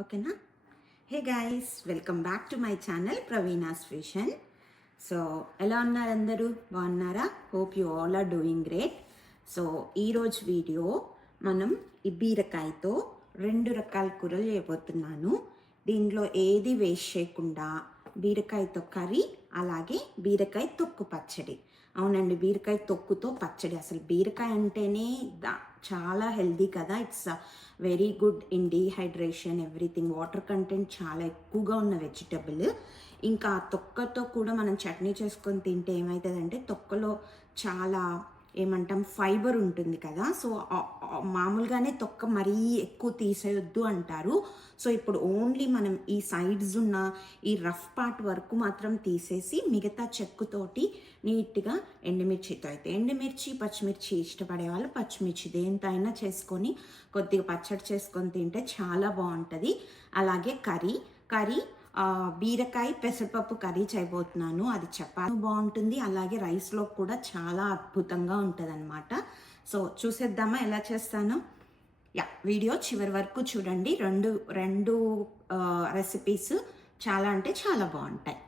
ఓకేనా. Hey guys, welcome back to my channel Praveena's fusion. So ఎలా ఉన్నారు అందరూ? బాగున్నారా? Hope you all are doing great. So ఈరోజు వీడియో మనం ఈ బీరకాయతో 2 రకాల కూరలు చేయబోతున్నాను. దీంట్లో ఏది వేస్ట్ చేయకుండా బీరకాయతో కర్రీ, అలాగే బీరకాయ తొక్కు పచ్చడి. అవునండి, బీరకాయ తొక్కుతో పచ్చడి. అసలు బీరకాయ అంటేనే చాలా హెల్దీ కదా. It's very good in dehydration, everything. Water content చాలా ఎక్కువగా ఉన్న వెజిటబుల్. ఇంకా తొక్కతో కూడా మనం చట్నీ చేసుకొని తింటే ఏమవుతుందంటే తొక్కలో చాలా ఏమంటాం ఫైబర్ ఉంటుంది కదా. సో మామూలుగానే తొక్క మరీ ఎక్కువ తీసేయొద్దు అంటారు. సో ఇప్పుడు ఓన్లీ మనం ఈ సైడ్స్ ఉన్న ఈ రఫ్ పార్ట్ వరకు మాత్రం తీసేసి మిగతా చెక్కుతోటి నీట్గా ఎండుమిర్చితో, అయితే ఎండుమిర్చి పచ్చిమిర్చి ఇష్టపడే వాళ్ళు పచ్చిమిర్చి దేంతో అయినా చేసుకొని కొద్దిగా పచ్చడి చేసుకొని తింటే చాలా బాగుంటుంది. అలాగే కర్రీ బీరకాయ పెసరపప్పు కర్రీ చేయబోతున్నాను. అది చపాతీ బాగుంటుంది, అలాగే రైస్లో కూడా చాలా అద్భుతంగా ఉంటుంది అనమాట. సో చూసేద్దామా ఎలా చేస్తాను? వీడియో చివరి వరకు చూడండి. రెండు రెసిపీస్ చాలా అంటే చాలా బాగుంటాయి.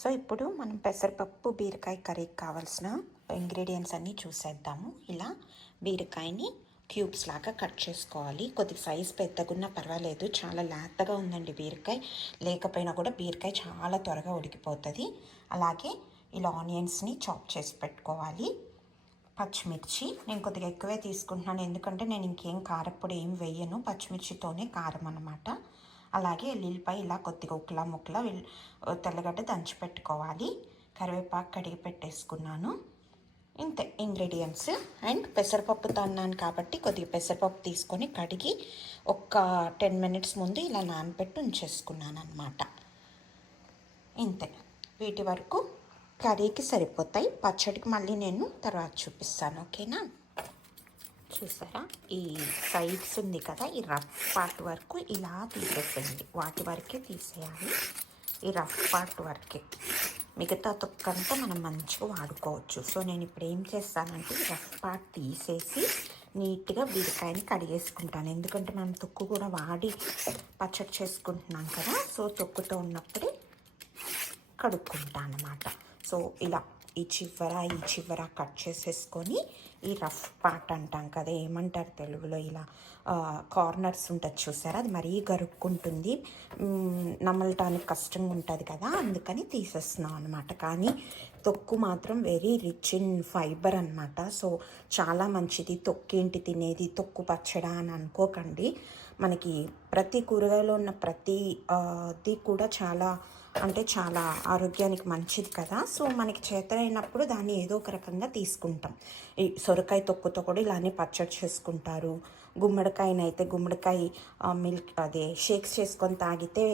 సో ఇప్పుడు మనం పెసరపప్పు బీరకాయ కర్రీకి కావాల్సిన ఇంగ్రీడియంట్స్ అన్నీ చూసేద్దాము. ఇలా బీరకాయని క్యూబ్స్ లాగా కట్ చేసుకోవాలి. కొద్ది సైజ్ పెద్దగున్నా పర్వాలేదు, చాలా లేతగా ఉందండి బీరకాయ. లేకపోయినా కూడా బీరకాయ చాలా త్వరగా ఉడికిపోతుంది. అలాగే ఇలా ఆనియన్స్ని చాప్ చేసి పెట్టుకోవాలి. పచ్చిమిర్చి నేను కొద్దిగా ఎక్కువే తీసుకుంటున్నాను, ఎందుకంటే నేను ఇంకేం కారప్పొడి ఏం వేయను, పచ్చిమిర్చితోనే కారం అన్నమాట. అలాగే ఎల్లుల్లిపాయ ఇలా కొద్దిగా ముక్కల తెల్లగడ్డ దంచి పెట్టుకోవాలి. కరివేపాకు కడిగి పెట్టేసుకున్నాను. ఇంతే ఇంగ్రీడియంట్స్. అండ్ పెసరపప్పుతో అన్నాను కాబట్టి కొద్దిగా పెసరపప్పు తీసుకొని కడిగి ఒక 10 minutes ముందు ఇలా నానబెట్టి ఉంచేసుకున్నాను అనమాట. ఇంతే, వీటి వరకు కర్రీకి సరిపోతాయి. పచ్చడికి మళ్ళీ నేను తర్వాత చూపిస్తాను, ఓకేనా. చూసారా, ఈ సైడ్స్ ఉంది కదా, ఈ రఫ్ పార్ట్ వరకు ఇలా తీసేసేయండి. వాటి వరకే తీసేయాలి, ఈ రఫ్ పార్ట్ వరకే. మిగతా తొక్కంతా మనం మంచిగా వాడుకోవచ్చు. సో నేను ఇప్పుడు ఏం చేస్తానంటే రఫ్ పార్ట్ తీసేసి నీట్గా బీరకాయని కడిగేసుకుంటాను, ఎందుకంటే మనం తొక్కు కూడా వాడి పచ్చడి చేసుకుంటున్నాం కదా. సో తొక్కుతో ఉన్నప్పుడే కడుక్కుంటాను అన్నమాట. సో ఇలా ఈ చివర కట్ చేసేసుకొని ఈ రఫ్ పార్ట్ అంటాం కదా, ఏమంటారు తెలుగులో, ఇలా కార్నర్స్ ఉంటుంది చూసారా, అది మరీ గరుక్కుంటుంది, నమలటానికి కష్టంగా ఉంటుంది కదా, అందుకని తీసేస్తున్నాం అనమాట. కానీ తొక్కు మాత్రం వెరీ రిచ్ ఇన్ ఫైబర్ అనమాట. సో చాలా మంచిది. తొక్కేంటి తినేది, తొక్కు పచ్చడా అని అనుకోకండి. మనకి ప్రతి కూరగాయలో ఉన్న ప్రతిది కూడా చాలా ఆరోగ్యానికి మంచిది కదా. సో మనకి చేతనైనప్పుడు దాన్ని ఏదో ఒక రకంగా తీసుకుంటాం. ఈ సొరకాయ తొక్కుతో కూడా ఇలానే పచ్చడి చేసుకుంటారు. గుమ్మడికాయ మిల్క్ షేక్స్ చేసుకొని తాగితే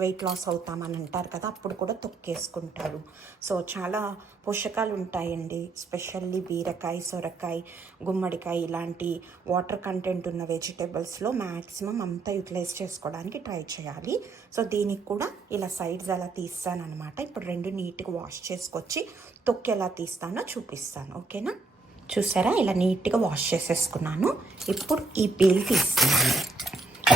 వెయిట్ లాస్ అవుతామని అంటారు కదా, అప్పుడు కూడా తొక్కేసుకుంటారు. సో చాలా పోషకాలు ఉంటాయండి. స్పెషల్లీ బీరకాయ, సొరకాయ, గుమ్మడికాయ ఇలాంటి వాటర్ కంటెంట్ ఉన్న వెజిటేబుల్స్లో మ్యాక్సిమం అంతా యూటిలైజ్ చేసుకోవడానికి ట్రై చేయాలి. సో దీనికి కూడా ఇలా సైడ్స్ అలా తీస్తానమాట. ఇప్పుడు 2 నీట్గా వాష్ చేసుకొచ్చి తొక్కు ఎలా తీస్తానో చూపిస్తాను, ఓకేనా. చూసారా, ఇలా నీట్గా వాష్ చేసేసుకున్నాను. ఇప్పుడు ఈ పీల్ తీస్తున్నాను.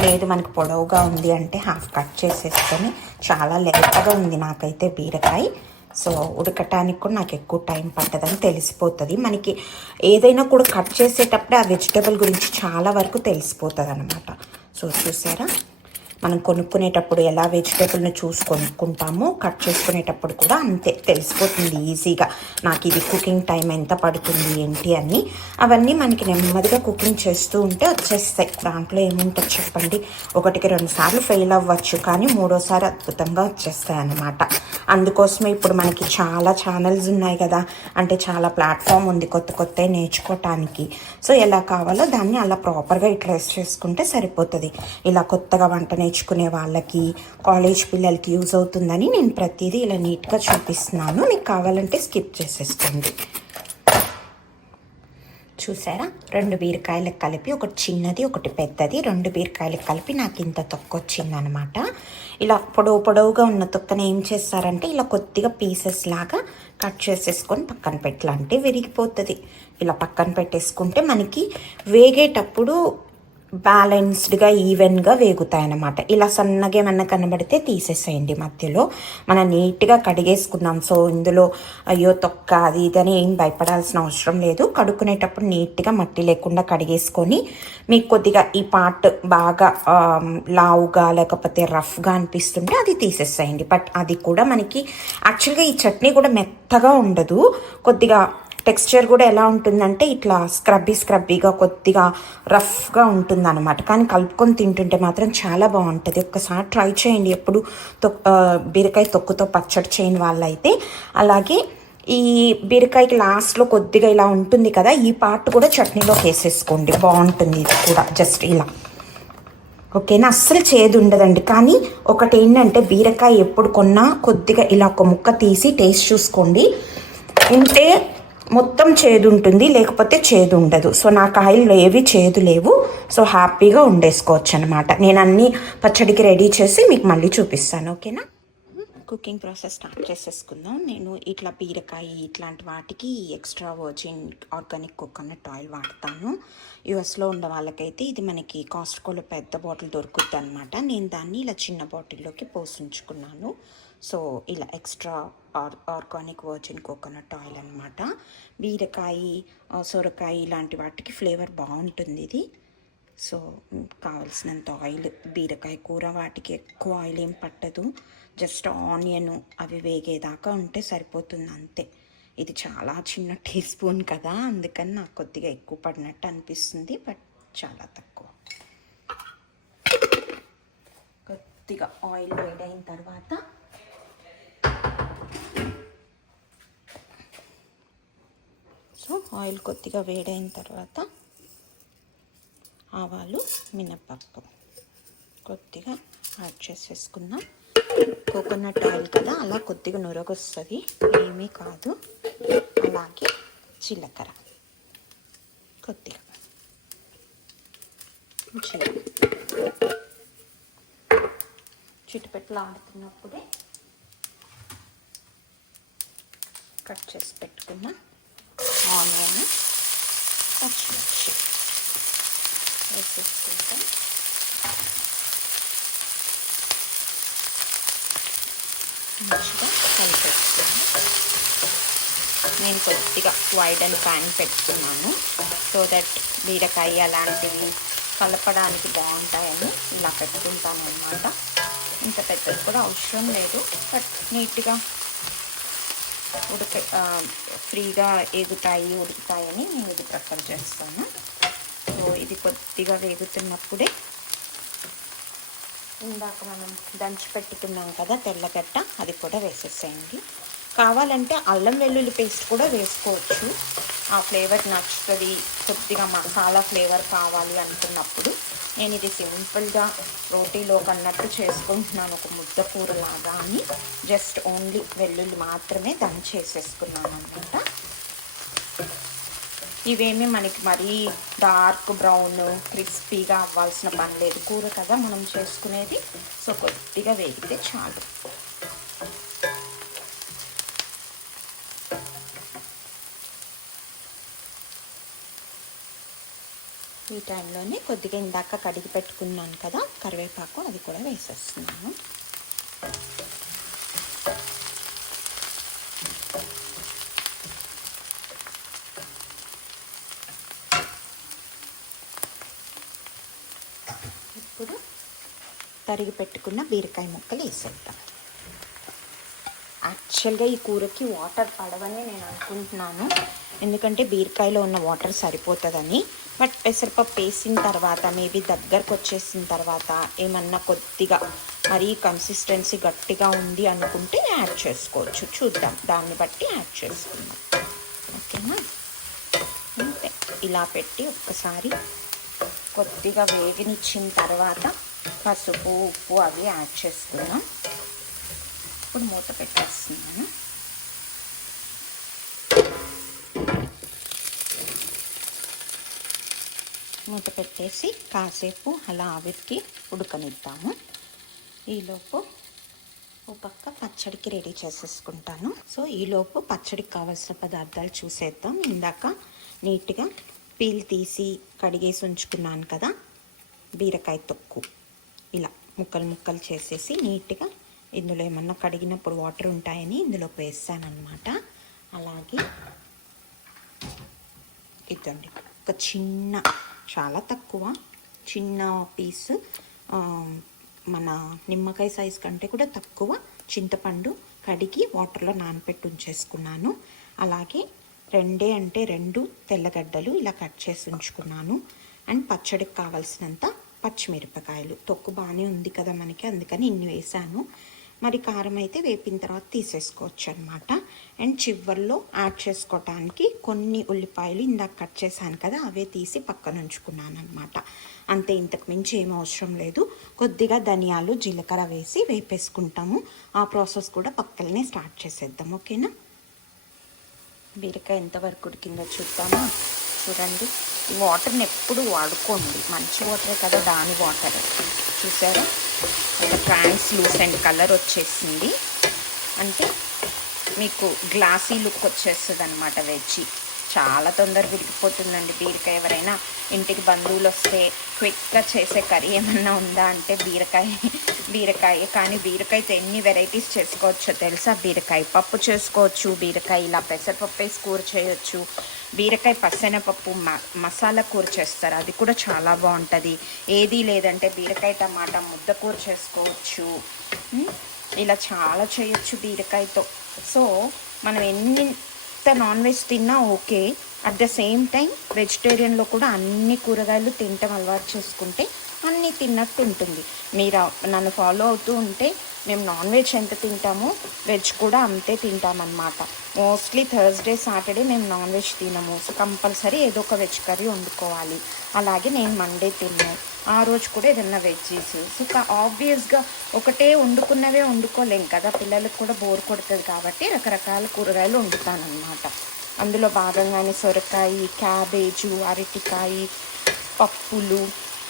లేదు మనకు పొడవుగా ఉంది అంటే హాఫ్ కట్ చేసేసుకొని, చాలా లేతగా ఉంది నాకైతే బీరకాయ. సో ఉడకటానికి కూడా నాకు ఎక్కువ టైం పట్టదని తెలిసిపోతుంది. మనకి ఏదైనా కూడా కట్ చేసేటప్పుడే ఆ వెజిటబుల్ గురించి చాలా వరకు తెలిసిపోతుంది అనమాట. సో చూసారా, మనం కొనుక్కునేటప్పుడు ఎలా వెజిటేబుల్ని చూసి కొనుక్కుంటామో, కట్ చేసుకునేటప్పుడు కూడా అంతే తెలిసిపోతుంది ఈజీగా. నాకు ఇది కుకింగ్ టైం ఎంత పడుతుంది ఏంటి అని, అవన్నీ మనకి నెమ్మదిగా కుకింగ్ చేస్తూ ఉంటే వచ్చేస్తాయి. దాంట్లో ఏముంటుంది చెప్పండి, 1-2 సార్లు ఫెయిల్ అవ్వచ్చు, కానీ 3వసారి అద్భుతంగా వచ్చేస్తాయి అన్నమాట. అందుకోసమే ఇప్పుడు మనకి చాలా ఛానల్స్ ఉన్నాయి కదా, అంటే చాలా ప్లాట్ఫామ్ ఉంది కొత్త నేర్చుకోవటానికి. సో ఎలా కావాలో దాన్ని అలా ప్రాపర్గా యూటిలైజ్ చేసుకుంటే సరిపోతుంది. ఇలా కొత్తగా వంట నేర్చుకునే వాళ్ళకి, కాలేజ్ పిల్లలకి యూజ్ అవుతుందని నేను ప్రతిదీ ఇలా నీట్గా చూపిస్తున్నాను. మీకు కావాలంటే స్కిప్ చేసేసుకోండి. చూసారా, 2 బీరకాయలకు కలిపి, ఒకటి చిన్నది ఒకటి పెద్దది, 2 బీరకాయలకు కలిపి నాకు ఇంత తొక్క వచ్చిందనమాట. ఇలా పొడవుగా ఉన్న తొక్కని ఏం చేస్తారంటే ఇలా కొద్దిగా పీసెస్ లాగా కట్ చేసేసుకొని పక్కన పెట్టాలంటే విరిగిపోతుంది. ఇలా పక్కన పెట్టేసుకుంటే మనకి వేగేటప్పుడు బ్యాలెన్స్డ్గా ఈవెన్గా వేగుతాయి అన్నమాట. ఇలా సన్నగా ఏమన్నా కనబడితే తీసేసేయండి. మధ్యలో మనం నీట్గా కడిగేసుకున్నాం. సో ఇందులో అయ్యో తొక్క అది ఇదని ఏం భయపడాల్సిన అవసరం లేదు. కడుక్కునేటప్పుడు నీట్గా మట్టి లేకుండా కడిగేసుకొని మీకు కొద్దిగా ఈ పార్ట్ బాగా లావుగా లేకపోతే రఫ్గా అనిపిస్తుంటే అది తీసేసేయండి. బట్ అది కూడా మనకి యాక్చువల్గా ఈ చట్నీ కూడా మెత్తగా ఉండదు. కొద్దిగా టెక్స్చర్ కూడా ఎలా ఉంటుందంటే ఇట్లా స్క్రబ్బీగా కొద్దిగా రఫ్గా ఉంటుందన్నమాట. కానీ కలుపుకొని తింటుంటే మాత్రం చాలా బాగుంటుంది. ఒక్కసారి ట్రై చేయండి ఎప్పుడు బీరకాయ తొక్కుతో పచ్చడి చేయని వాళ్ళైతే. అలాగే ఈ బీరకాయకి లాస్ట్లో కొద్దిగా ఇలా ఉంటుంది కదా, ఈ పార్ట్ కూడా చట్నీలోకి వేసేసుకోండి, బాగుంటుంది ఇది కూడా. జస్ట్ ఇలా ఓకేనా, అస్సలు చేదు ఉండదండి. కానీ ఒకటి ఏంటంటే బీరకాయ ఎప్పుడు కొన్నా కొద్దిగా ఇలా ఒక ముక్క తీసి టేస్ట్ చూసుకోండి. ఉంటే మొత్తం చేదు ఉంటుంది, లేకపోతే చేదు ఉండదు. సో నా కాయలు ఏవి చేదు లేవు. సో హ్యాపీగా వండేసుకోవచ్చు అనమాట. నేను అన్నీ పచ్చడికి రెడీ చేసి మీకు మళ్ళీ చూపిస్తాను. ఓకేనా, కుకింగ్ ప్రాసెస్ స్టార్ట్ చేసేసుకుందాం. నేను ఇట్లా బీరకాయ ఇట్లాంటి వాటికి extra virgin organic coconut oil వాడతాను. యూఎస్లో ఉన్న వాళ్ళకైతే ఇది మనకి కాస్ట్కోలో పెద్ద బాటిల్ దొరుకుద్ది అనమాట. నేను దాన్ని ఇలా చిన్న బాటిల్లోకి పోసించుకున్నాను. సో ఇలా extra organic virgin coconut oil అనమాట. బీరకాయ సొరకాయ ఇలాంటి వాటికి ఫ్లేవర్ బాగుంటుంది ఇది. సో కావాల్సినంత ఆయిల్, బీరకాయ కూర వాటికి ఎక్కువ ఆయిల్ ఏం పట్టదు. జస్ట్ ఆనియన్ అవి వేగేదాకా ఉంటే సరిపోతుంది అంతే. ఇది చాలా చిన్న టీ స్పూన్ కదా, అందుకని నాకు కొద్దిగా ఎక్కువ పడినట్టు అనిపిస్తుంది. బట్ చాలా తక్కువ. కొద్దిగా ఆయిల్ వేడైన తర్వాత ఆయిల్ కొద్దిగా వేడైన తర్వాత ఆవాలు, మినపప్పు కొద్దిగా యాడ్ చేసేసుకుందాం. కోకోనట్ ఆయిల్ కదా, అలా కొద్దిగా నురగొస్తుంది, ఏమీ కాదు. అలాగే జీలకర్ర కొద్దిగా, చిటిపెట్లు ఆడుతున్నప్పుడే కట్ చేసి పెట్టుకున్న ఆనియన్, పచ్చిమిర్చి వేసేసుకుంటాం. మంచిగా కలిపేస్తున్నాను. నేను కొద్దిగా వైడ్ అండ్ ప్యాన్ పెట్టుకున్నాను. సో దట్ బీరకాయ అలాంటివి కలపడానికి బాగుంటాయని ఇలా పెట్టుకుంటాను అన్నమాట. ఇంత పెద్దది కూడా అవసరం లేదు, బట్ నీట్గా ఫ్రీగా ఉడుకుతాయని నేను ఇది ప్రిఫర్ చేస్తాను. సో ఇది కొద్దిగా వేగుతున్నప్పుడే ఇందాక మనం దంచి పెట్టుకున్నాం కదా తెల్లగడ్డ, అది కూడా వేసేసేయండి. కావాలంటే అల్లం వెల్లుల్లి పేస్ట్ కూడా వేసుకోవచ్చు. ఆ ఫ్లేవర్ నచ్చుతుంది. కొద్దిగా మసాలా ఫ్లేవర్ కావాలి అనుకున్నప్పుడు నేను ఇది సింపుల్గా రోటీలో కన్నట్టు చేసుకుంటున్నాను, ఒక ముద్ద కూరలాగా అని. జస్ట్ ఓన్లీ వెల్లుల్లి మాత్రమే దంచేసేసుకున్నాను అనమాట. ఇవేమీ మనకి మరీ డార్క్ బ్రౌన్ క్రిస్పీగా అవ్వాల్సిన పని లేదు, కూర కదా మనం చేసుకునేది. సో కొద్దిగా వేగితే చాలు. ఈ టైంలోనే కొద్దిగా ఇందాక కడిగి పెట్టుకున్నాను కదా కరివేపాకు, అది కూడా వేసేస్తున్నాను. ఇప్పుడు తరిగి పెట్టుకున్న బీరకాయ ముక్కలు వేసేద్దాం. యాక్చువల్గా ఈ కూరకి వాటర్ పడవని నేను అనుకుంటున్నాను, ఎందుకంటే బీరకాయలో ఉన్న వాటర్ సరిపోతుందని. బట్ పెసరపప్పు వేసిన తర్వాత మేబీ దగ్గరకు వచ్చేసిన తర్వాత ఏమన్నా కొద్దిగా మరీ కన్సిస్టెన్సీ గట్టిగా ఉంది అనుకుంటే యాడ్ చేసుకోవచ్చు. చూద్దాం, దాన్ని బట్టి యాడ్ చేసుకుందాం. ఓకేనా, అంతే. ఇలా పెట్టి ఒక్కసారి కొద్దిగా వేగనిచ్చిన తర్వాత పసుపు, ఉప్పు అవి యాడ్ చేసుకుందాం. ఇప్పుడు మూత పెట్టేస్తున్నాను. మూత పెట్టేసి కాసేపు అలా ఆవిరికి ఉడకనిద్దాము. ఈలోపు ఓ పక్క పచ్చడికి రెడీ చేసేసుకుంటాను. సో ఈలోపు పచ్చడికి కావాల్సిన పదార్థాలు చూసేద్దాం. ఇందాక నీట్గా పీల్ తీసి కడిగేసి ఉంచుకున్నాను కదా, బీరకాయ తొక్కు ఇలా ముక్కలు ముక్కలు చేసేసి నీట్గా ఇందులో ఏమన్నా కడిగినప్పుడు వాటర్ ఉంటాయని ఇందులోకి వేసానమాట. అలాగే ఇదండి ఒక చిన్న, చాలా తక్కువ చిన్న పీసు, మన నిమ్మకాయ సైజ్ కంటే కూడా తక్కువ చింతపండు కడిగి వాటర్లో నానబెట్టి ఉంచేసుకున్నాను. అలాగే 2 తెల్లగడ్డలు ఇలా కట్ చేసి ఉంచుకున్నాను. అండ్ పచ్చడికి కావాల్సినంత పచ్చిమిరపకాయలు. తొక్కు బాగానే ఉంది కదా మనకి, అందుకని ఇన్ని వేసాను. మరి కారం అయితే వేపిన తర్వాత తీసేసుకోవచ్చు అనమాట. అండ్ చివర్లో యాడ్ చేసుకోవటానికి కొన్ని ఉల్లిపాయలు ఇందాక కట్ చేశాను కదా, అవే తీసి పక్కన ఉంచుకున్నాను అనమాట. అంతే, ఇంతకు మించి ఏం అవసరం లేదు. కొద్దిగా ధనియాలు జీలకర్ర వేసి వేపేసుకుంటాము. ఆ ప్రాసెస్ కూడా పక్కనే స్టార్ట్ చేసేద్దాం. ఓకేనా? బీరకాయ ఎంతవరకు ఉడికిందో చూద్దామా. చూడండి, ఈ వాటర్ని ఎప్పుడు వాడుకోండి, మంచి వాటరే కదా, దాని వాటర్. చూసారా, ఒక ట్రాన్స్లూసెంట్ కలర్ వచ్చేసింది, అంటే మీకు గ్లాసీ లుక్ వచ్చేస్తుంది అనమాట. వెజ్జి చాలా తొందరగా ఉడికిపోతుందండి బీరకాయ. ఎవరైనా ఇంటికి బంధువులు వస్తే క్విక్గా చేసే కర్రీ ఏమన్నా ఉందా అంటే బీరకాయ. కానీ బీరకాయతో ఎన్ని వెరైటీస్ చేసుకోవచ్చో తెలుసా. బీరకాయ పప్పు చేసుకోవచ్చు, బీరకాయ ఇలా పెసరపప్పు వేసి కూర చేయొచ్చు, బీరకాయ పచ్చెనపప్పు మసాలా కూర చేస్తారు, అది కూడా చాలా బాగుంటుంది. ఏది లేదంటే బీరకాయ టమాటా ముద్ద కూర చేసుకోవచ్చు. ఇలా చాలా చేయొచ్చు బీరకాయతో. సో మనం ఎంత నాన్ వెజ్ తిన్నా okay, at the same time వెజిటేరియన్లో కూడా అన్ని కూరగాయలు తినటం అలవాటు చేసుకుంటే అన్నీ తిన్నట్టు ఉంటుంది. మీరు నన్ను ఫాలో అవుతూ ఉంటే మేము నాన్ వెజ్ ఎంత తింటామో వెజ్ కూడా అంతే తింటామన్నమాట. మోస్ట్లీ థర్స్డే సాటర్డే మేము నాన్ వెజ్ తినము, సో కంపల్సరీ ఏదో ఒక వెజ్ కర్రీ వండుకోవాలి. అలాగే నేను మండే తిన్నాను, ఆ రోజు కూడా ఏదన్నా వెజ్జీస్. సో ఆబ్వియస్గా ఒకటే వండుకున్నవే వండుకోలేం కదా, పిల్లలకు కూడా బోర్ కొడుతుంది కాబట్టి రకరకాల కూరగాయలు వండుతానన్నమాట. అందులో భాగంగానే సొరకాయ, క్యాబేజు, అరటికాయ, పప్పులు,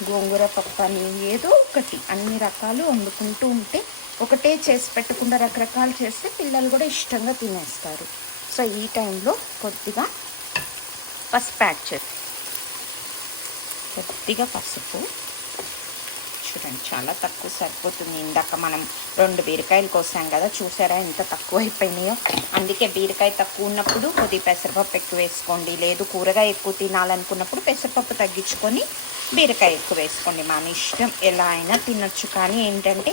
గోంగూర పప్పు అని ఏదో ఒకటి అన్ని రకాలు వండుకుంటూ ఉంటే, ఒకటే చేసి పెట్టకుండా రకరకాలు చేస్తే పిల్లలు కూడా ఇష్టంగా తినేస్తారు. సో ఈ టైంలో కొద్దిగా పసుపు యాడ్ చేసి, కొద్దిగా పసుపు చూడండి, చాలా తక్కువ సరిపోతుంది. ఇందాక మనం 2 బీరకాయలు కోసాం కదా, చూసారా ఎంత తక్కువ అయిపోయినాయో. అందుకే బీరకాయ తక్కువ ఉన్నప్పుడు కొద్దిగా పెసరపప్పు ఎక్కువ వేసుకోండి, లేదు కూరగాయ ఎక్కువ తినాలనుకున్నప్పుడు పెసరపప్పు తగ్గించుకొని బీరకాయ ఎక్కువ వేసుకోండి. మన ఇష్టం, ఎలా అయినా తినొచ్చు. కానీ ఏంటంటే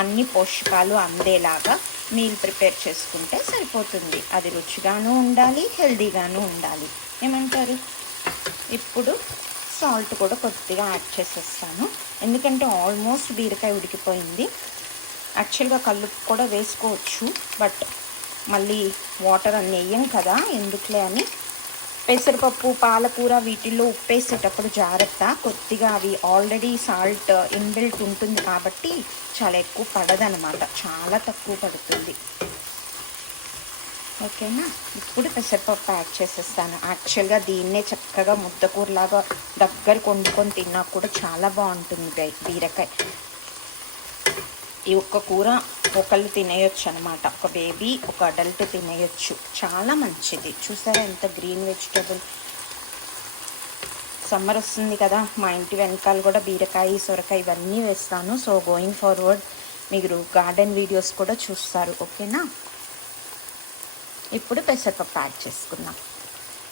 అన్ని పోషకాలు అందేలాగా మీల్ ప్రిపేర్ చేసుకుంటే సరిపోతుంది. అది రుచిగాను ఉండాలి, హెల్దీగాను ఉండాలి. ఏమంటారు? ఇప్పుడు సాల్ట్ కూడా కొద్దిగా యాడ్ చేసేస్తాను, ఎందుకంటే ఆల్మోస్ట్ బీరకాయ ఉడికిపోయింది. యాక్చువల్గా కల్లుప్పు కూడా వేసుకోవచ్చు, బట్ మళ్ళీ వాటర్ అన్నీ వేయం కదా, ఎందుకులే అని. పెసరపప్పు, పాలకూర వీటిల్లో ఉప్పు వేసేటప్పుడు జాగ్రత్త, కొద్దిగా అవి ఆల్రెడీ సాల్ట్ ఇన్బిల్ట్ ఉంటుంది కాబట్టి చాలా ఎక్కువ పడదనమాట, చాలా తక్కువ పడుతుంది. ఓకేనా? ఇప్పుడు పెసరపప్పు యాడ్ చేసేస్తాను. యాక్చువల్గా దీన్నే చక్కగా ముద్దకూరలాగా దగ్గరకు వండుకొని తిన్నా కూడా చాలా బాగుంటుంది బీరకాయ. ఈ ఒక్క కూర ఒకళ్ళు తినేయొచ్చు అనమాట, ఒక బేబీ, ఒక అడల్ట్ తినేయొచ్చు, చాలా మంచిది. చూసారా ఎంత గ్రీన్ వెజిటేబుల్. సమ్మర్ వస్తుంది కదా, మా ఇంటి వెనకాల కూడా బీరకాయ, సొరకాయ ఇవన్నీ వేస్తాను. సో గోయింగ్ ఫార్వర్డ్ మీరు గార్డెన్ వీడియోస్ కూడా చూస్తారు. ఓకేనా? ఇప్పుడు పెసరపప్పు యాడ్ చేసుకుందాం.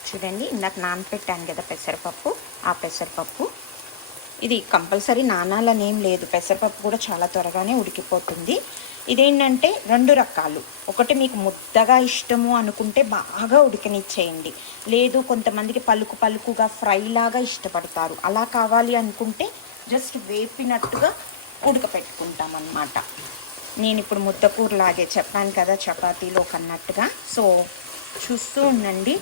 చూడండి, ఇందాక నానపెట్టాను కదా పెసరపప్పు, ఆ పెసరపప్పు ఇది కంపల్సరీ నానాలని ఏం లేదు, పెసరపప్పు కూడా చాలా త్వరగానే ఉడికిపోతుంది. ఇదేంటంటే 2 రకాలు, ఒకటి మీకు ముద్దగా ఇష్టము అనుకుంటే బాగా ఉడికనిచ్చేయండి, లేదు కొంతమందికి పలుకు పలుకుగా ఫ్రై లాగా ఇష్టపడతారు, అలా కావాలి అనుకుంటే జస్ట్ వేపినట్టుగా ఉడకపెట్టుకుంటాం అన్నమాట. నేను ఇప్పుడు ముద్దకూరలాగే చెప్పాను కదా, చపాతీలో కన్నట్టుగా. సో చూస్తూ ఉండండి,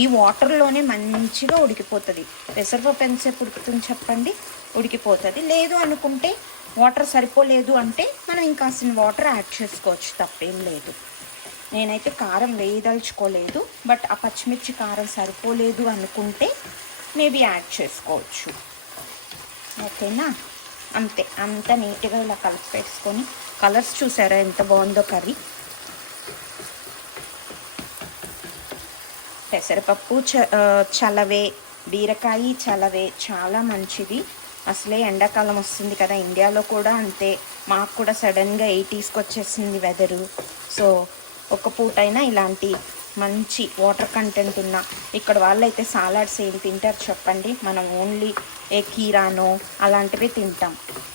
ఈ వాటర్లోనే మంచిగా ఉడికిపోతుంది. పెసరపప్పు ఎంతసేపు ఉడుకుతుంది చెప్పండి, ఉడికిపోతుంది. లేదు అనుకుంటే వాటర్ సరిపోలేదు అంటే మనం ఇంకాసిన వాటర్ యాడ్ చేసుకోవచ్చు, తప్పేం లేదు. నేనైతే కారం వేయదలుచుకోలేదు, బట్ ఆ పచ్చిమిర్చి కారం సరిపోలేదు అనుకుంటే మేబీ యాడ్ చేసుకోవచ్చు. ఓకేనా? అంతే, అంత నీట్గా ఇలా కలిపేసుకొని, కలర్స్ చూసారా ఎంత బాగుందో కర్రీ. పెసరపప్పు చలవే, బీరకాయ చలవే, చాలా మంచిది. అసలే ఎండాకాలం వస్తుంది కదా, ఇండియాలో కూడా అంతే. మాకు కూడా సడన్గా 80స్కి వచ్చేసింది వెదరు. సో ఒక పూటైనా ఇలాంటి మంచి వాటర్ కంటెంట్ ఉన్న, ఇక్కడ వాళ్ళైతే సాలాడ్స్ ఏం తింటారు చెప్పండి, మనం ఓన్లీ కీరానో అలాంటివి తింటాం.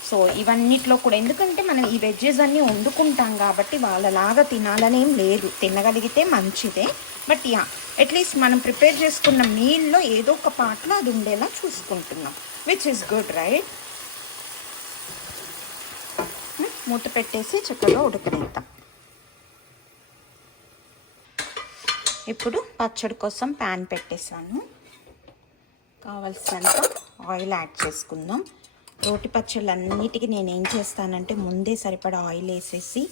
సో ఇవన్నిట్లో కూడా, ఎందుకంటే మనం ఈ వెజ్జెస్ అన్నీ వండుకుంటాం కాబట్టి వాళ్ళలాగా తినాలనేం లేదు, తినగలిగితే మంచిదే. బట్ యా, అట్లీస్ట్ మనం ప్రిపేర్ చేసుకున్న మీల్లో ఏదో ఒక పార్ట్లో అది ఉండేలా చూసుకుంటున్నాం, విచ్ ఇస్ గుడ్, రైట్? మూత పెట్టేసి చక్కగా ఉడకనిద్దాం. ఇప్పుడు పచ్చడి కోసం ప్యాన్ పెట్టేసాను. కావలసినంత ఆయిల్ యాడ్ చేసుకుందాం. రోటి పచ్చళ్ళన్నిటికీ నేను ఏం చేస్తానంటే ముందే సరిపడా ఆయిల్ వేసేసి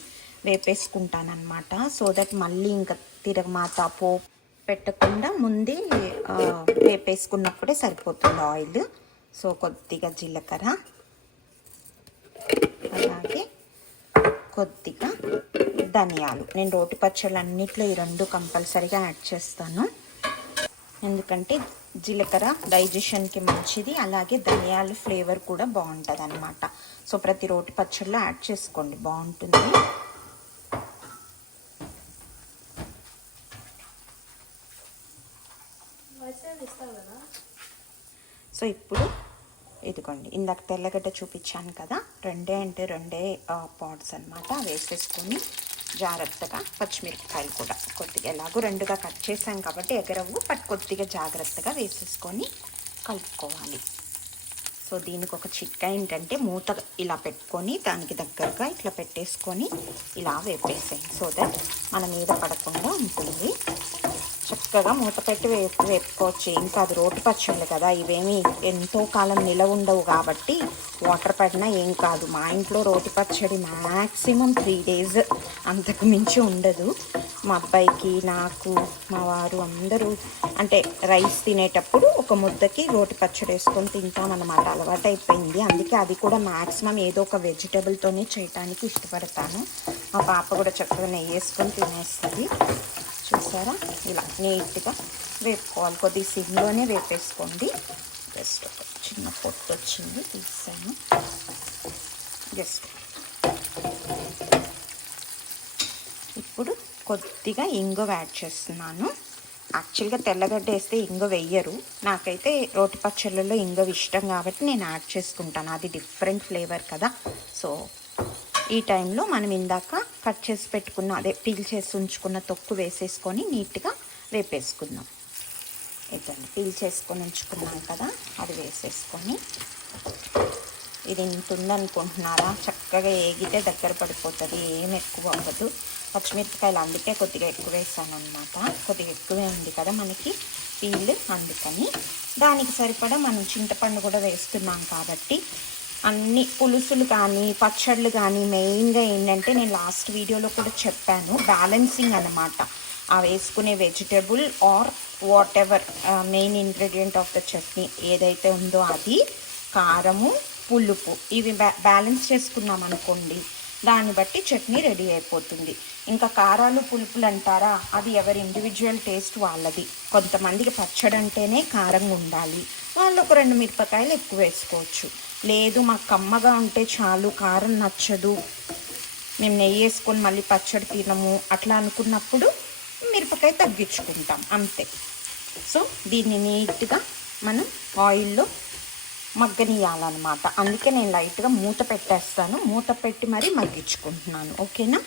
వేపేసుకుంటానమాట. సో దట్ మళ్ళీ ఇంకా తిరగమాత పోపు పెట్టకుండా ముందే వేపేసుకున్నప్పుడే సరిపోతుంది ఆయిల్. సో కొద్దిగా జీలకర్ర, అలాగే కొద్దిగా ధనియాలు. నేను రోటి పచ్చళ్ళన్నిట్లో ఈ రెండు కంపల్సరీగా యాడ్ చేస్తాను, ఎందుకంటే జీలకర్ర డైజెషన్కి మంచిది, అలాగే ధనియాలు ఫ్లేవర్ కూడా బాగుంటుంది అనమాట. సో ప్రతి రోటి పచ్చళ్ళలో యాడ్ చేసుకోండి, బాగుంటుంది. సో ఇప్పుడు ఇదిగోండి, ఇందాక తెల్లగడ్డ చూపించాను కదా, రెండే పాట్స్ అనమాట. వేసేసుకొని జాగ్రత్తగా పచ్చిమిరపకాయలు కూడా కొద్దిగా, ఎలాగో రెండుగా కట్ చేసాం కాబట్టి ఎగరవు, బట్ కొద్దిగా జాగ్రత్తగా వేసేసుకొని కలుపుకోవాలి. సో దీనికి ఒక చిట్కా ఏంటంటే, మూత ఇలా పెట్టుకొని దానికి దగ్గరగా ఇట్లా పెట్టేసుకొని ఇలా వేపేసేయండి. సో దట్ మన మీద పడకుండా ఉంటుంది. చక్కగా మూత పెట్టి వేపుకోవచ్చు, ఏం కాదు. రోటి పచ్చళ్ళు కదా, ఇవేమీ ఎంతో కాలం నిలవ ఉండవు కాబట్టి వాటర్ పడినా ఏం కాదు. మా ఇంట్లో రోటి పచ్చడి మ్యాక్సిమం 3 days, అంతకు మించి ఉండదు. మా అబ్బాయికి, నాకు, మా వారు అందరూ అంటే రైస్ తినేటప్పుడు ఒక ముద్దకి రోటి పచ్చడి వేసుకొని తింటామన్నమాట, అలవాటు అయిపోయింది. అందుకే అది కూడా మ్యాక్సిమం ఏదో ఒక వెజిటేబుల్తోనే చేయటానికి ఇష్టపడతాను. మా పాప కూడా చక్కగా నెయ్యి వేసుకొని తినేస్తుంది. చూసారా, ఇలా నీట్గా వేపుకోవాలి. కొద్దిగా సిమ్లోనే వేపేసుకోండి. జస్ట్ ఒక చిన్న పొట్టు వచ్చింది, తీసాను. జస్ట్ ఇప్పుడు కొద్దిగా ఇంగువ యాడ్ చేస్తున్నాను. యాక్చువల్గా తెల్లగడ్డ వేస్తే ఇంగువ వెయ్యరు, నాకైతే రోటి పచ్చళ్ళలో ఇంగువ ఇష్టం కాబట్టి నేను యాడ్ చేసుకుంటాను. అది డిఫరెంట్ ఫ్లేవర్ కదా. సో ఈ టైంలో మనం ఇందాక కట్ చేసి పెట్టుకున్న, అదే పీల్ చేసి ఉంచుకున్న తొక్కు వేసేసుకొని నీట్గా వేపేసుకుందాం. ఇదండి, పీల్ చేసుకొని ఉంచుకున్నాం కదా, అది వేసేసుకొని. ఇది ఇంత ఉందనుకుంటున్నారా, చక్కగా ఏగితే దగ్గర పడిపోతుంది, ఏం ఎక్కువ అవ్వదు. పచ్చిమిరపకాయలు అందుకే కొద్దిగా ఎక్కువ వేసాను అనమాట, కొద్దిగా ఎక్కువే ఉంది కదా మనకి పీల్, అందుకని. దానికి సరిపడా మనం చింతపండు కూడా వేస్తున్నాం కాబట్టి అన్ని పులుసులు కానీ పచ్చళ్ళు కానీ మెయిన్గా ఏంటంటే, నేను లాస్ట్ వీడియోలో కూడా చెప్పాను, బ్యాలెన్సింగ్ అన్నమాట. ఆ వేసుకునే vegetable are what ever main ingredient of the chutney ఏదైతే ఉందో అది, కారము, పులుపు, ఇవి బ్యాలెన్స్ చేసుకున్నాం అనుకోండి, దాన్ని బట్టి చట్నీ రెడీ అయిపోతుంది. ఇంకా కారాలు పులుపులు అంటారా, అది ఎవరి ఇండివిజువల్ టేస్ట్ వాళ్ళది. కొంతమందికి పచ్చడి అంటేనే కారంగా ఉండాలి, వాళ్ళు ఒక 2 మిరపకాయలు ఎక్కువ వేసుకోవచ్చు. లేదు మాకు కమ్మగా ఉంటే చాలు, కారం నచ్చదు, మేము నెయ్యి వేసుకొని మళ్ళీ పచ్చడి తినము అట్లా అనుకున్నప్పుడు మిరపకాయ తగ్గించుకుంటాం, అంతే. సో దీన్ని నీట్గా మనం ఆయిల్లో మగ్గనియాలన్నమాట. అందుకే నేను లైట్గా మూత పెట్టేస్తాను, మూత పెట్టి మరీ మగ్గించుకుంటున్నాను, ఓకేనా.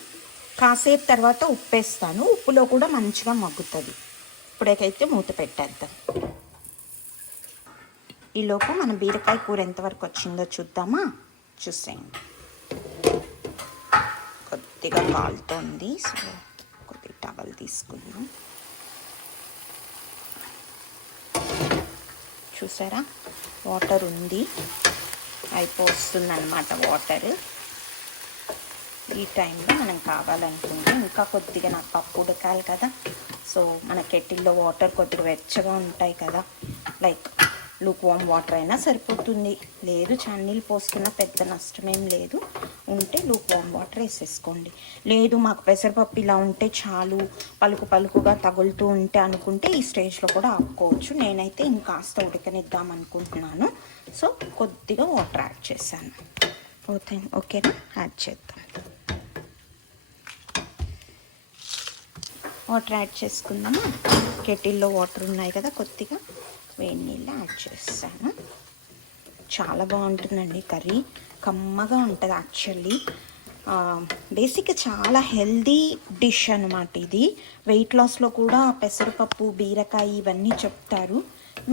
కాసేపు తర్వాత ఉప్పేస్తాను, ఉప్పులో కూడా మంచిగా మగ్గుతుంది. ఇప్పుడైతే మూత పెట్టేద్దాం. ఈలోపు మన బీరకాయ కూర ఎంతవరకు వచ్చిందో చూద్దామా. చూసేయండి, కొద్దిగా కాలుతోంది. సో కొద్దిగా టవల్ తీసుకుందాం. చూసారా, వాటర్ ఉంది, అయిపోతుంది అన్నమాట వాటర్. ఈ టైంలో మనం కావాలనుకుంటే ఇంకా కొద్దిగా, నాకు పప్పు ఉడకాలి కదా. సో మన కెటిల్లో వాటర్ కొద్దిగా వెచ్చగా ఉంటాయి కదా, లైక్ లూక్ వామ్ వాటర్ అయినా సరిపోతుంది. లేదు చన్నీళ్ళు పోసుకున్న పెద్ద నష్టమేం లేదు. ఉంటే లూక్ వామ్ వాటర్ వేసేసుకోండి. లేదు మాకు పెసరపప్పు ఇలా ఉంటే చాలు, పలుకు పలుకుగా తగులుతూ ఉంటే అనుకుంటే ఈ స్టేజ్లో కూడా ఆపుకోవచ్చు. నేనైతే ఇంకాస్త ఉడకనిద్దాం అనుకుంటున్నాను. సో కొద్దిగా వాటర్ యాడ్ చేశాను. ఓకేనా, యాడ్ చేద్దాం. వాటర్ యాడ్ చేసుకుందామా. కెటిల్లో వాటర్ ఉన్నాయి కదా, కొద్దిగా వేడి నీళ్ళు యాడ్ చేస్తాను. చాలా బాగుంటుందండి కర్రీ, కమ్మగా ఉంటుంది. యాక్చువల్లీ బేసిక్గా చాలా హెల్దీ డిష్ అనమాట ఇది. వెయిట్ లాస్లో కూడా పెసరపప్పు, బీరకాయ ఇవన్నీ చెప్తారు.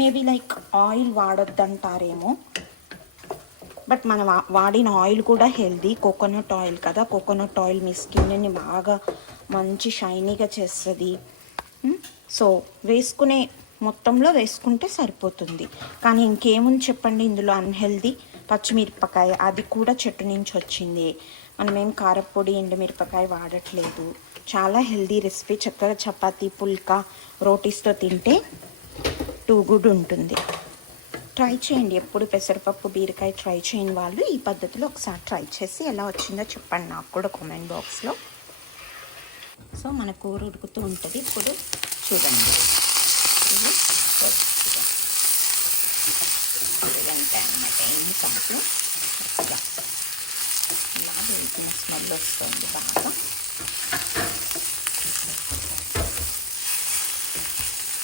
మేబీ లైక్ ఆయిల్ వాడొద్దంటారేమో, బట్ మనం వాడిన ఆయిల్ కూడా హెల్దీ. కోకోనట్ ఆయిల్ కదా, కోకోనట్ ఆయిల్ మీ స్కిన్ని బాగా మంచి షైనీగా చేస్తుంది. సో వేసుకునే మొత్తంలో వేసుకుంటే సరిపోతుంది. కానీ ఇంకేముంది చెప్పండి, ఇందులో అన్హెల్దీ పచ్చిమిరపకాయ, అది కూడా చెట్టు నుంచి వచ్చింది. మనమేం కారపొడి, ఎండుమిరపకాయ వాడట్లేదు. చాలా హెల్దీ రెసిపీ. చక్కగా చపాతీ, పుల్కా, రోటీస్తో తింటే టూ గుడ్ ఉంటుంది. ట్రై చేయండి. ఎప్పుడు పెసరపప్పు, బీరకాయ ట్రై చేయని వాళ్ళు ఈ పద్ధతిలో ఒకసారి ట్రై చేసి ఎలా వచ్చిందో చెప్పండి నాకు కూడా కామెంట్ బాక్స్లో. సో మన కూర ఉడుకుతూ ఉంటుంది. ఇప్పుడు చూడండి, ఇది ఇదంతా అన్నమాట. ఏం కాదు, ఇలా వేసిన స్మెల్ వస్తుంది బాగా.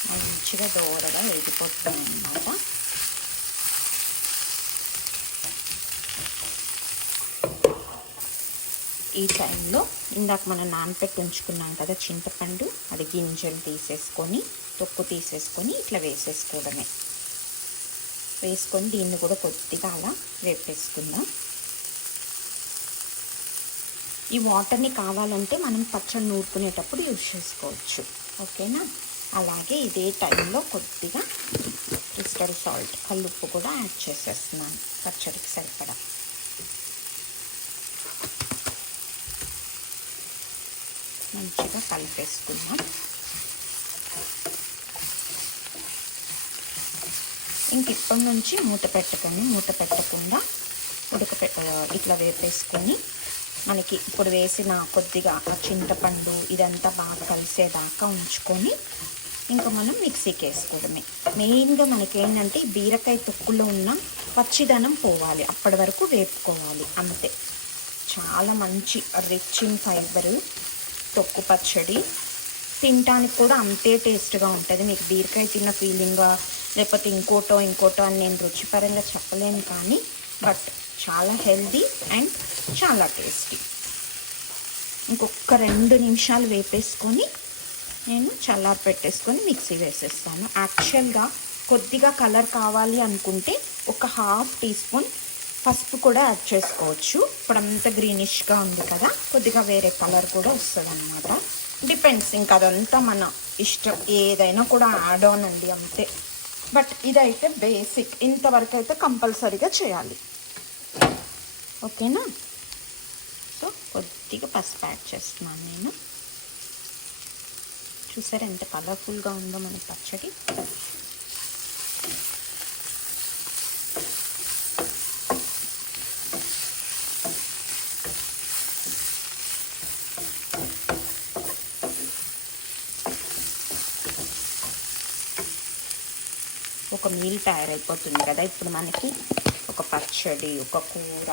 మంచిగా దూరగా వేగిపోతుంది అన్నమాట. ఈ టైంలో ఇందాక మనం నానపెట్టి ఉంచుకున్నాం కదా చింతపండు, అది గింజలు తీసేసుకొని, తొక్కు తీసేసుకొని ఇట్లా వేసేసుకోవడమే. వేసుకొని దీన్ని కూడా కొద్దిగా అలా వేపేసుకుందాం. ఈ వాటర్ని కావాలంటే మనం పచ్చడి నూరుకునేటప్పుడు యూజ్ చేసుకోవచ్చు. ఓకేనా. అలాగే ఇదే టైంలో కొద్దిగా క్రిస్టల్ సాల్ట్, కల్లుప్పు కూడా యాడ్ చేసేస్తున్నాను పచ్చడికి సరిపడా. మంచిగా కలిపేసుకుందాం. ఇంక ఇప్పటి నుంచి మూత పెట్టకుండా ఇట్లా వేపేసుకొని, మనకి ఇప్పుడు వేసిన కొద్దిగా చింతపండు ఇదంతా బాగా కలిసేదాకా ఉంచుకొని ఇంకా మనం మిక్సీకి వేసుకోవడమే. మెయిన్గా మనకేంటంటే బీరకాయ తొక్కులో ఉన్న పచ్చిదనం పోవాలి, అప్పటి వరకు వేపుకోవాలి అంతే. చాలా మంచి రిచ్ ఇన్ ఫైబరు తొక్కు పచ్చడి. తినటానికి కూడా అంతే టేస్ట్గా ఉంటుంది. మీకు బీరకాయ తిన్న ఫీలింగ్గా లేకపోతే ఇంకోటో అని నేను రుచిపరంగా చెప్పలేను, కానీ బట్ చాలా హెల్దీ అండ్ చాలా టేస్టీ. ఇంకొక 2 నిమిషాలు వేపేసుకొని నేను చల్లారి పెట్టేసుకొని మిక్సీ వేసేస్తాను. యాక్చువల్గా కొద్దిగా కలర్ కావాలి అనుకుంటే ఒక 1/2 టీ స్పూన్ పసుపు కూడా యాడ్ చేసుకోవచ్చు. ఇప్పుడు అంతా గ్రీనిష్గా ఉంది కదా, కొద్దిగా వేరే కలర్ కూడా వస్తుంది అనమాట. డిపెండ్స్, ఇంకా అదంతా మన ఇష్టం. ఏదైనా కూడా యాడ్ ఆన్ అండి అంతే. బట్ ఇదైతే బేసిక్, ఇంతవరకు అయితే కంపల్సరీగా చేయాలి. ఓకేనా. సో కొద్దిగా పసుపు యాడ్ చేస్తున్నాను నేను. చూసారా ఎంత కలర్ఫుల్గా ఉందో మన పచ్చడి. ఒక మీల్ తయారైపోతుంది కదా. ఇప్పుడు మనకి ఒక పచ్చడి, ఒక కూర,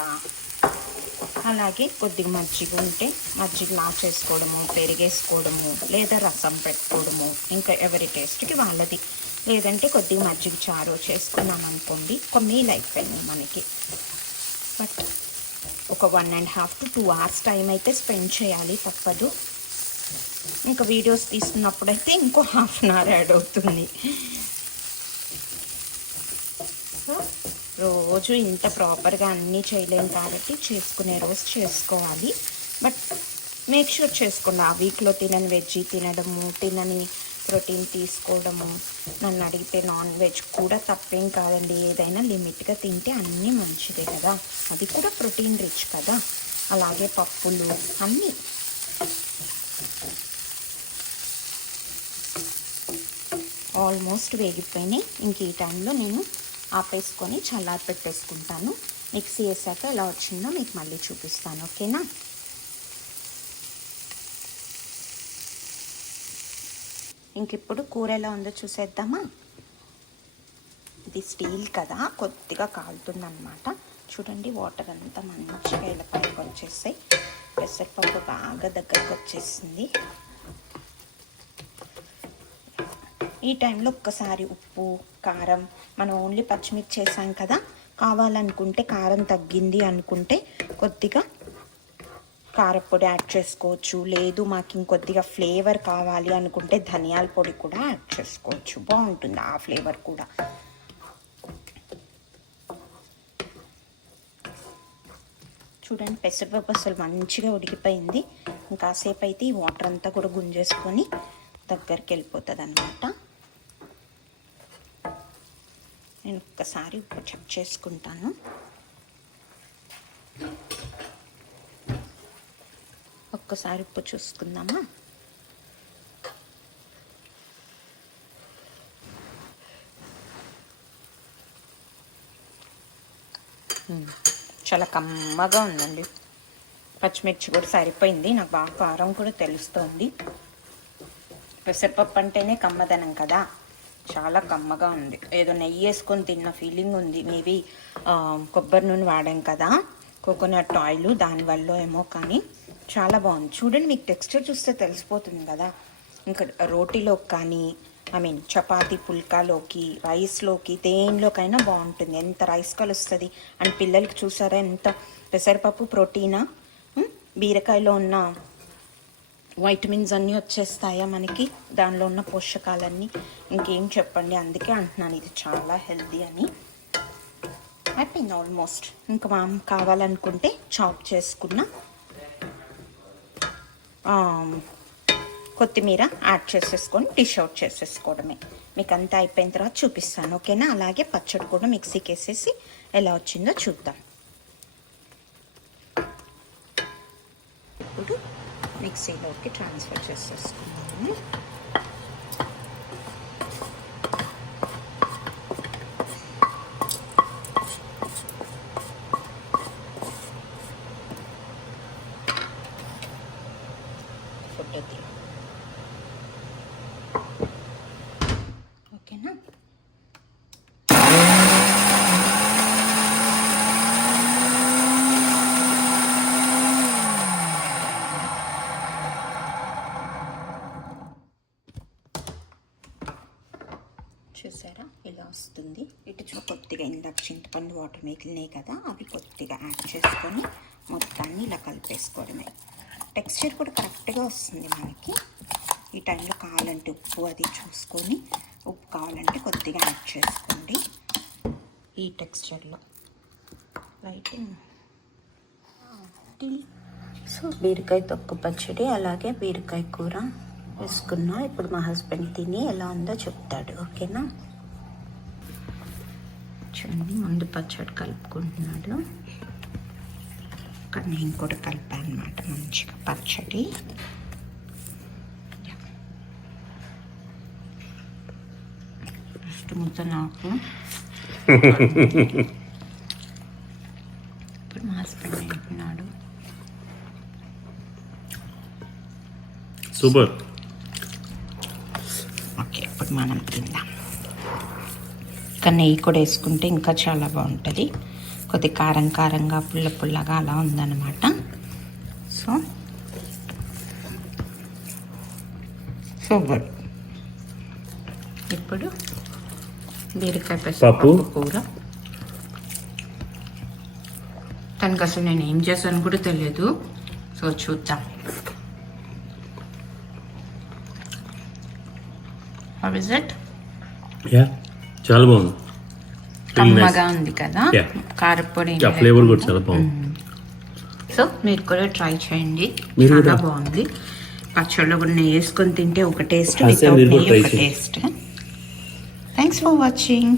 అలాగే కొద్దిగా మజ్జిగ ఉంటే మజ్జిగలా చేసుకోవడము, పెరిగేసుకోవడము, లేదా రసం పెట్టుకోవడము, ఇంకా ఎవరి టేస్ట్కి వాళ్ళది. లేదంటే కొద్దిగా మజ్జిగ చారు చేసుకున్నాం అనుకోండి, ఒక మీల్ అయిపోయింది మనకి. బట్ ఒక 1.5 to 2 hours టైం అయితే స్పెండ్ చేయాలి, తప్పదు. ఇంకా వీడియోస్ తీస్తున్నప్పుడైతే ఇంకో 1/2 hour యాడ్ అవుతుంది. రోజు ఇంత ప్రాపర్గా అన్నీ చేయలేము కాబట్టి చేసుకునే రోజు చేసుకోవాలి. బట్ మేక్ షూర్ చేసుకోండి, ఆ వీక్లో తినని వెజ్ తినడము, తినని ప్రోటీన్ తీసుకోవడము. నన్ను అడిగితే నాన్ వెజ్ కూడా తప్పేం కాదండి, ఏదైనా లిమిట్గా తింటే అన్నీ మంచిదే కదా, అది కూడా ప్రోటీన్ రిచ్ కదా. అలాగే పప్పులు అన్నీ. ఆల్మోస్ట్ వేగిపోయినాయి. ఇంక ఈ టైంలో నేను ఆపేసుకొని చల్లారి పెట్టేసుకుంటాను. మిక్సీ వేసాక ఎలా వచ్చిందో మీకు మళ్ళీ చూపిస్తాను. ఓకేనా? ఇంక ఇప్పుడు కూర ఎలా ఉందో చూసేద్దామా. ఇది స్టీల్ కదా, కొద్దిగా కాలుతుందన్నమాట. చూడండి, వాటర్ అంతా మంచిగా ఇలా పైకి వచ్చేస్తాయి. పెసరపప్పు బాగా దగ్గరకు వచ్చేసింది. ఈ టైంలో ఒక్కసారి ఉప్పు, కారం, మనం ఓన్లీ పచ్చిమిర్చి చేసాం కదా, కావాలనుకుంటే కారం తగ్గింది అనుకుంటే కొద్దిగా కారపొడి యాడ్ చేసుకోవచ్చు. లేదు మాకు ఇంకొద్దిగా ఫ్లేవర్ కావాలి అనుకుంటే ధనియాల పొడి కూడా యాడ్ చేసుకోవచ్చు. బాగుంటుంది ఆ ఫ్లేవర్ కూడా. చూడండి, పెసరపప్పు అసలు మంచిగా ఉడికిపోయింది. ఇంకాసేపు అయితే ఈ వాటర్ అంతా కూడా గుంజేసుకొని దగ్గరికి వెళ్ళిపోతుంది అన్నమాట. నేను ఒక్కసారి ఉప్పు చెక్ చేసుకుంటాను. ఒక్కసారి ఉప్పు చూసుకుందామా. చాలా కమ్మగా ఉందండి. పచ్చిమిర్చి కూడా సరిపోయింది. నాకు బాగా కారం కూడా తెలుస్తుంది. పెసరపప్పు అంటేనే కమ్మదనం కదా, చాలా కమ్మగా ఉంది. ఏదో నెయ్యి వేసుకొని తిన్న ఫీలింగ్ ఉంది. మేబీ కొబ్బరి నూనె వాడాం కదా, కోకోనట్ ఆయిల్, దానివల్ల ఏమో కానీ చాలా బాగుంది. చూడండి, మీకు టెక్స్చర్ చూస్తే తెలిసిపోతుంది కదా. ఇంకా రోటీలోకి కానీ, చపాతీ పుల్కాలోకి, రైస్లోకి, దేనిలోకైనా బాగుంటుంది. ఎంత రైస్ కలుస్తుంది. అండ్ పిల్లలకి చూసారా ఎంత పెసరపప్పు ప్రోటీనా, బీరకాయలో ఉన్న వైటమిన్స్ అన్నీ వచ్చేస్తాయా మనకి, దానిలో ఉన్న పోషకాలన్నీ. ఇంకేం చెప్పండి, అందుకే అంటున్నాను ఇది చాలా హెల్తీ అని. అయిపోయింది ఆల్మోస్ట్. ఇంకా మనం కావాలనుకుంటే చాప్ చేసుకున్న కొత్తిమీర యాడ్ చేసేసుకొని డిష్ అవుట్ చేసేసుకోవడమే. మీకు అంతా అయిపోయిన తర్వాత చూపిస్తాను. ఓకేనా? అలాగే పచ్చడి కూడా మిక్సీకి వేసేసి ఎలా వచ్చిందో చూద్దాం. ఇప్పుడు మిక్సీలోకి ట్రాన్స్ఫర్ చేసేసుకున్నాము. ఓకేనా? చూసారా ఇలా వస్తుంది. ఇటు కొద్దిగా ఇందాక చింతపండు వాటర్ మిగిలినాయి కదా, అవి కొద్దిగా యాడ్ చేసుకొని మొత్తాన్ని ఇలా కలిపేసుకోవడమే. టెక్స్చర్ కూడా కరెక్ట్గా వస్తుంది మనకి. ఈ టైంలో కావాలంటే ఉప్పు అది చూసుకొని, ఉప్పు కావాలంటే కొద్దిగా యాడ్ చేసుకోండి. ఈ టెక్స్చర్లో లైటింగ్. సో బీరకాయ తొక్కు పచ్చడి అలాగే బీరకాయ కూర వేసుకున్నా. ఇప్పుడు మా హస్బెండ్ తిని ఎలా ఉందో చెప్తాడు. ఓకేనా? చూడండి, ముందు పచ్చడి కలుపుకుంటున్నాడు. కానీ నేను కూడా కలిపాను అన్నమాట మంచిగా పచ్చడి. ఫస్ట్ ముద్ద నాకు, ఇప్పుడు మా హస్బెండ్ తింటున్నాడు. సూపర్. ఓకే, ఇప్పుడు మనం తిందాం. ఇంకా నెయ్యి కూడా వేసుకుంటే ఇంకా చాలా బాగుంటుంది. కొద్ది కారం కారంగా, పుల్ల పుల్లగా అలా ఉందన్నమాట. So good. ఇప్పుడు బీరకాయ పెసరపప్పు కూర. తనకు అసలు నేను ఏం చేశాను కూడా తెలియదు. సో చూద్దాం. How is it? యా, చాలా బాగుంది. కమ్మగా ఉంది కదా, కారపొడి ఫ్లేవర్ కూడా చాలా బాగుంది. సో మీరు కూడా ట్రై చేయండి, చాలా బాగుంది. పచ్చళ్ళు కూడా నెయ్యి వేసుకొని తింటే ఒక టేస్ట్, వితౌట్ నెయ్యి ఒక టేస్ట్. Thanks for watching.